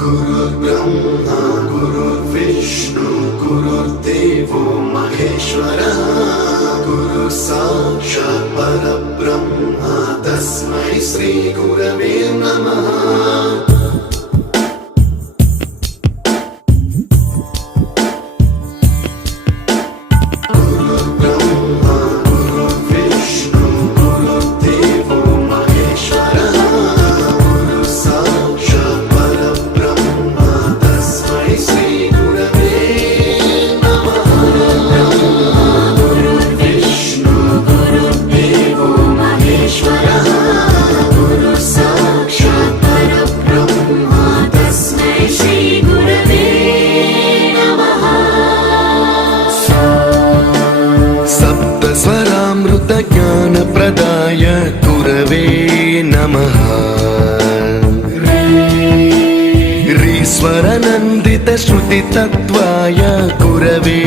गुरुर्ब्रह्मा गुरुर्विष्णु गुरुर्देवो महेश्वरः गुरु साक्षात् परब्रह्म तस्मै श्री गुरवे नमः। ज्ञानप्रदाय गुरवे नमः। ईश्वरनन्दित श्रुतितत्त्वाय गुरवे